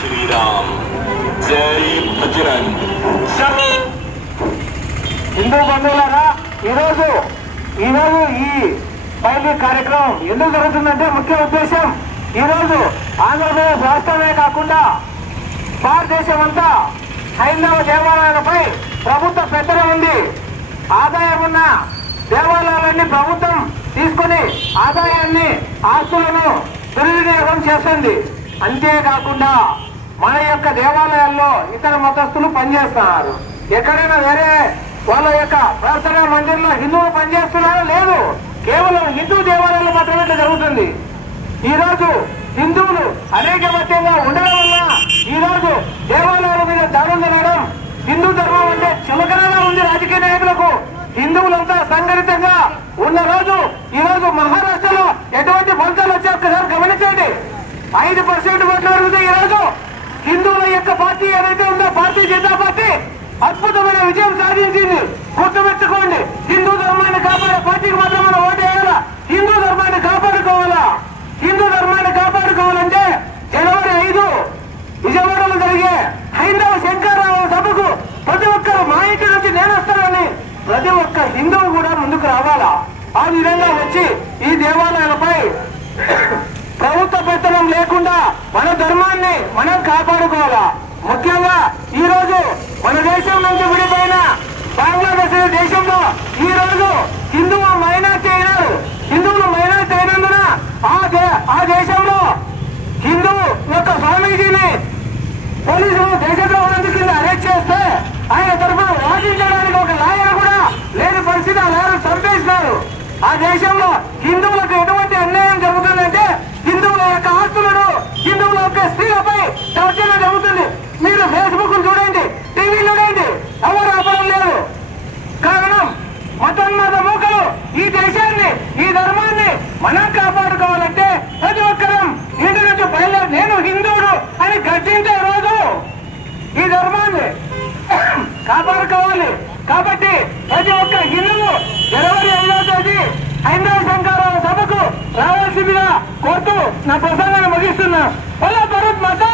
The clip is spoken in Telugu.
శ్రీరామ్ జై బజరంగ్. హిందూ బంధువులారా, ఈరోజు ఈ బయలు కార్యక్రమం ఎందుకు జరుగుతుందంటే ముఖ్య ఉద్దేశం ఈరోజు ఆంధ్రప్రదేశ్ రాష్ట్రమే కాకుండా భారతదేశం అంతా హైందవ దేవాలయాలపై ప్రభుత్వ పెత్తనం ఉంది. ఆదాయం ఉన్న దేవాలయాలన్నీ ప్రభుత్వం తీసుకుని ఆదాయాన్ని ఆస్తులను దుర్వినియోగం చేస్తుంది. అంతేకాకుండా మన యొక్క దేవాలయాల్లో ఇతర మతస్థులు పనిచేస్తున్నారు. ఎక్కడైనా వేరే వాళ్ళ యొక్క ప్రార్థనా మందిరంలో హిందువులు పనిచేస్తున్నారో లేదు, కేవలం హిందూ దేవాలయాల్లో మాత్రమే ఇట్లా జరుగుతుంది. ఈ రోజు హిందువులు అనేకమత్యంగా ఉండడం వల్ల ఈ రోజు దేవాలయాల మీద దాడులు జరగడం, హిందూ ధర్మం అంటే చులకనగా ఉంది రాజకీయ నాయకులకు. హిందువులంతా సంఘటితంగా ఉన్న రోజు ఈ రోజు మహారాష్ట్రలో ఎటువంటి ఫలితాలు వచ్చి ఒక్కసారి గమనించండి. 5% ఓట్లు పెరుగుతాయి. ఈ రోజు హిందువుల యొక్క పార్టీ ఏదైతే ఉందో భారతీయ జనతా పార్టీ అద్భుతమైన విజయం సాధించింది. గుర్తుపెట్టుకోండి, హిందూ ధర్మాన్ని కాపాడే పార్టీకి మాత్రం మనం ఓటు వేయాలా. హిందూ ధర్మాన్ని కాపాడుకోవాలా. హిందూ ధర్మాన్ని కాపాడుకోవాలంటే జనవరి 5 విజయవాడలో జరిగే హైందవ శంకరరావు సభకు ప్రతి ఒక్కరు మా ఇంటి నుంచి నేను వస్తానని ప్రతి ఒక్క హిందువు కూడా ముందుకు రావాలా. ఆ విధంగా వచ్చి ఈ దేవాలయాలపై ప్రభుత్వ పెత్తనం లేకుండా మన ధర్మాన్ని మనం కాపాడుకోవాలా. ముఖ్యంగా ఈ రోజు మన దేశం నుంచి విడిపోయిన బంగ్లాదేశ్ దేశంలో ఈ రోజు హిందువులు మైనార్టీ అయినారు. హిందువులు మైనార్టీ అయినందున ఆ దేశంలో హిందూ యొక్క స్వామీజీని పోలీసులు దేశద్రోహం కింద అరెస్ట్ చేస్తే ఆయన తరఫున వాదించడానికి ఒక లాయర్ కూడా లేని పరిస్థితి ఆ లాయర్ చంపేసినారు. ఆ దేశంలో హిందువులకు ఎటువంటి అన్యాయం జరుగుతుందంటే హిందువుల యొక్క ఆస్తులను, హిందువుల యొక్క స్త్రీలపై దౌర్జన్యం జరుగుతుంది. మీరు ఫేస్బుక్ చూడండి, టీవీ చూడండి, ఎవరు అపరం లేదు. కారణం మతోన్మాద మూకలు ఈ దేశాన్ని, ఈ ధర్మాన్ని మనం కాపాడుకోవాలంటే ప్రతి ఒక్కరం ఇంటి నుంచి బయలుదేరి నేను హిందువుడు అని గర్జించే రోజు ఈ ధర్మాన్ని కాపాడుకోవాలి. కాబట్టి ప్రతి ఒక్క హిందువు జనవరి 5వ తేదీ హైందవ శంకరరావు సభకు రావాల్సిందిగా కోరుతూ నా ప్రసంగాన్ని ముగిస్తున్నా. భారత్ మాతా